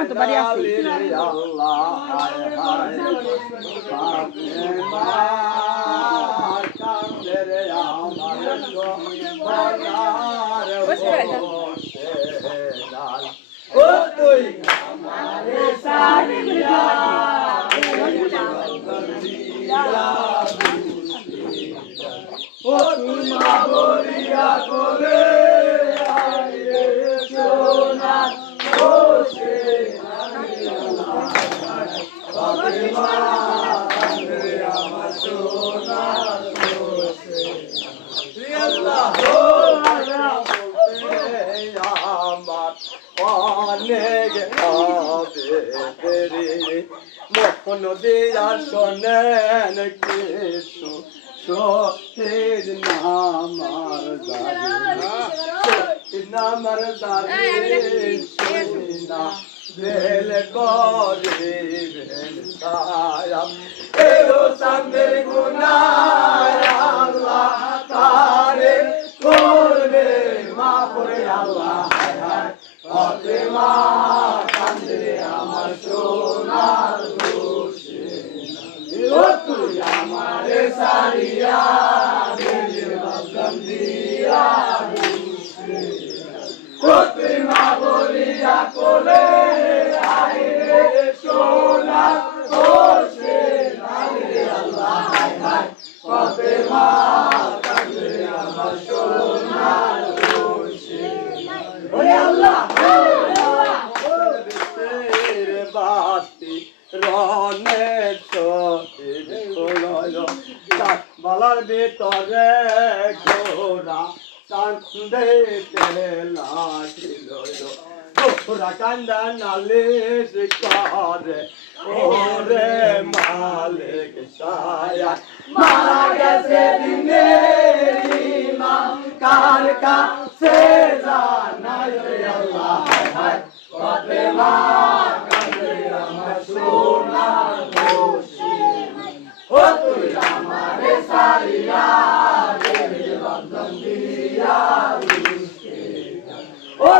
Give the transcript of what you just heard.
আমার তো বাড়ি আছে ও তুই আমারে সারিয়া ও তুই মা বলিয়া বলে আইরে সোনা ও সে ফাতেমা রে আমার সোনা ও সে আল্লাহ ও আল্লাহ বলতে আমার অনেক হবে তেরি মোহন দিয়া শোনেন কিছু সত্যের নামার দাবি নামার দাবি শুনা বেল করে বেল সায়া এও সামনের গুনাহ আল্লাহ তারে করবে মাফ রে আল্লাহ ফাতেমা কান্দে আমার সোনার দোষে ও তুই আমারে সারিয়া দিলে বাসন দিয়া দোষে ও তুই মা বলিয়া কোলে আইরে সোনার দোষে আইরে আল্লাহ হায় হায় ফাতেমা কান্দে আমার সোনার দোষে ওরে আল্লাহ বালার ভিতরে ঘোরা কান্দে লাগিল ঘোরা কান্দা নালিশ করে ওরে মালিক সায়া মারা গেছে দিনের ইমাম কার কাছে জানাই আল্লাহ হায় ফাতেমা কান্দে আমার সোনার দোষী ও তুই আমারে সারিয়া দেবী বন্ধন দিয়া ও